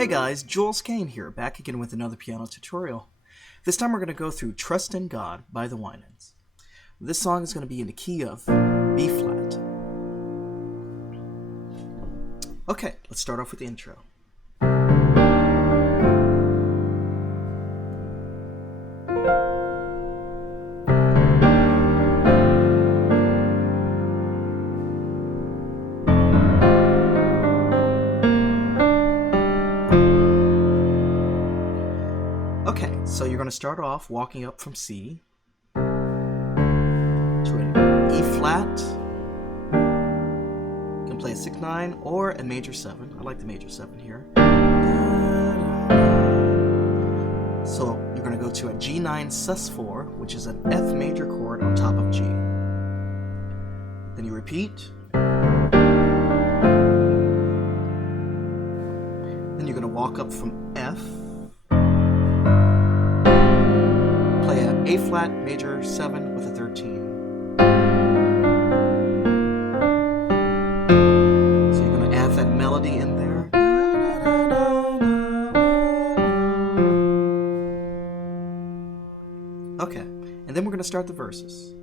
Hey guys, Jules Kain here, back again with another piano tutorial. This time we're going to go through Trust in God by the Winans. This song is going to be in the key of B flat. Okay, let's start off with the intro. Okay, so you're going to start off walking up from C to an E flat. You can play a 6-9 or a major 7. I like the major 7 here. So you're going to go to a G9 sus4, which is an F major chord on top of G. Then you repeat. Then you're going to walk up from F. Play a A flat major 7 with a 13. So you're going to add that melody in there. Okay, and then we're going to start the verses.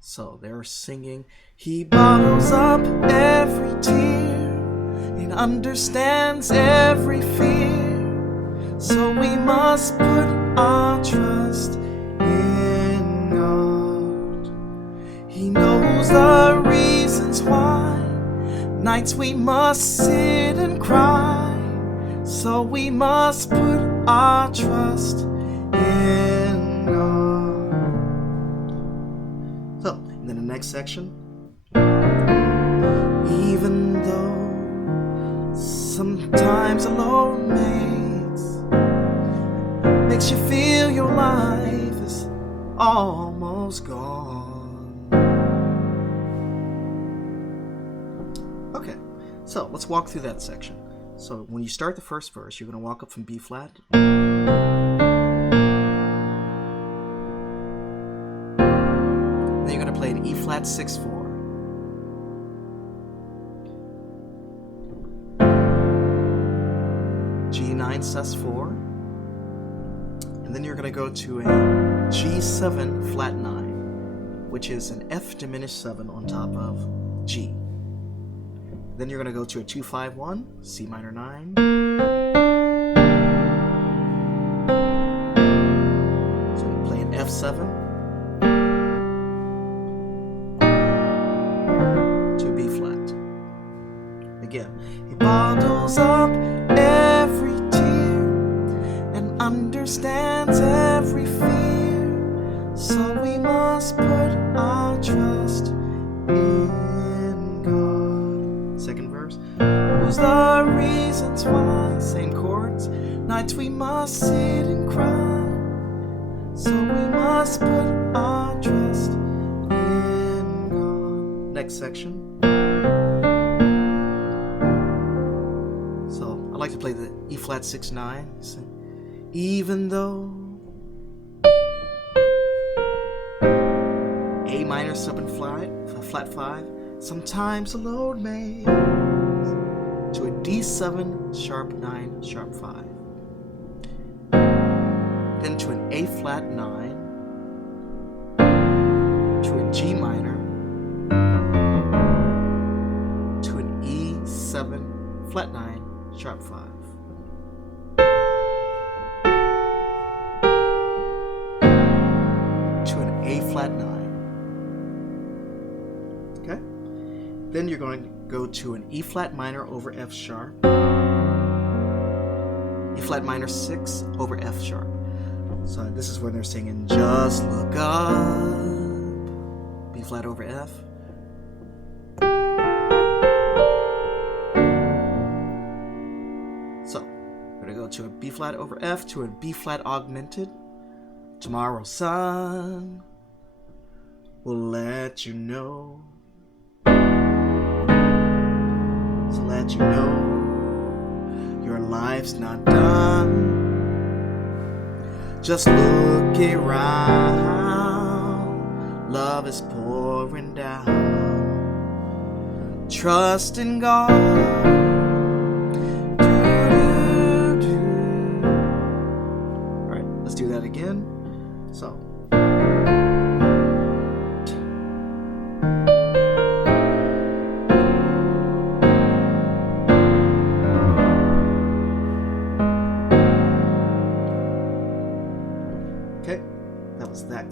So they're singing, he bottles up every tear, he understands every fear, so we must put our trust in God. He knows the reasons why nights we must sit and cry, so we must put our trust in God. So, and then the next section. Even though sometimes alone makes you feel your life is almost gone. Okay, so let's walk through that section. So when you start the first verse, you're going to walk up from B flat. Then you're going to play an E flat 6-4. G9 sus4. And then you're going to go to a G7 flat 9, which is an F diminished 7 on top of G. Then you're going to go to a 2-5-1, C minor 9. So you play an F7 to a B flat. Again, he bottles up every tear and understands every fear, so we must put our trust in God. Second verse. Who's the reasons why? Same chords. Nights we must sit and cry, so we must put our trust in God. Next section. So I like to play the E flat 6-9. Even though A minor 7 flat 5, sometimes a load may, to a D7 sharp 9 sharp 5, then to an A flat 9, to a G minor, to an E7 flat 9 sharp 5. A flat 9. Okay? Then you're going to go to an E flat minor over F sharp. E flat minor 6 over F sharp. So this is when they're singing, just look up. B flat over F. So we're going to go to a B flat over F to a B flat augmented. Tomorrow, sun will let you know. So let you know your life's not done. Just look around. Love is pouring down. Trust in God.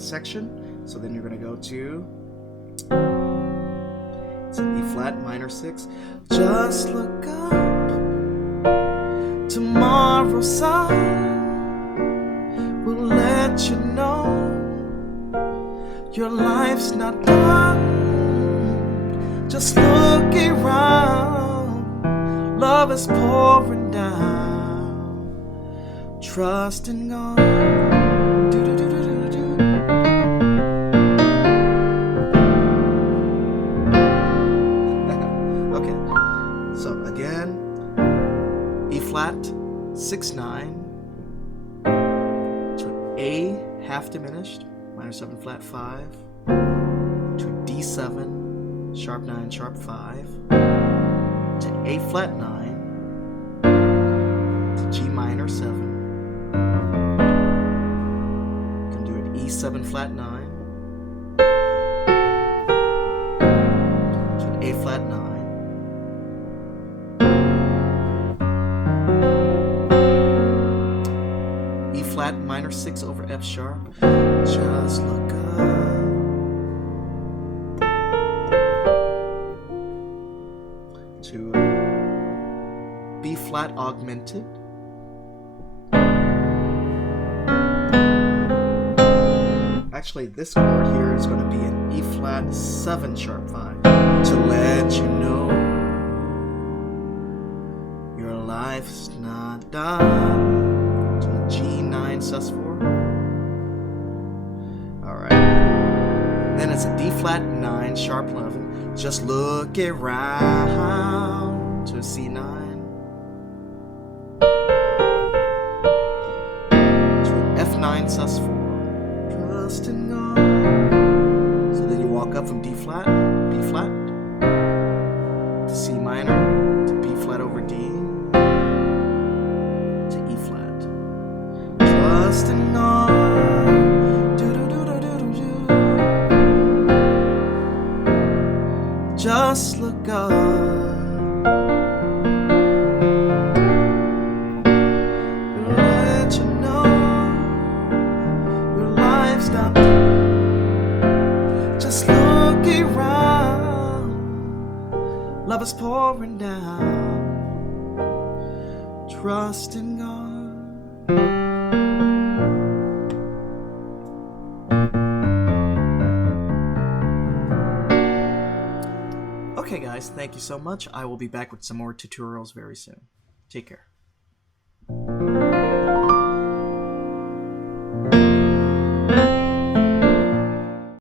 section. So then you're going to go to, it's an E flat minor 6. Just look up, tomorrow's sun will let you know your life's not done. Just look around, love is pouring down. Trust in God. Okay, so again, E flat 6/9 to an A half diminished, minor 7 flat 5 to a D7 sharp 9 sharp 5 to A flat 9 to G minor 7. Can do an E7 flat 9 to an A flat 9. E flat minor 6 over F sharp. Just look up. To B flat augmented. Actually, this chord here is going to be an E flat 7 sharp 5 to let you know your life's not done. To a G9 sus4. Alright. Then it's a D flat 9 sharp 11. Just look around to a C9. To an F9 sus4. Trust in God. So then you walk up from D flat, B flat, to C minor, to B flat over D, to E flat. Trust in God. Just look up. Let you know your life's not done. Just look around. Love is pouring down. Trust in God. Okay guys, thank you so much. I will be back with some more tutorials very soon. Take care.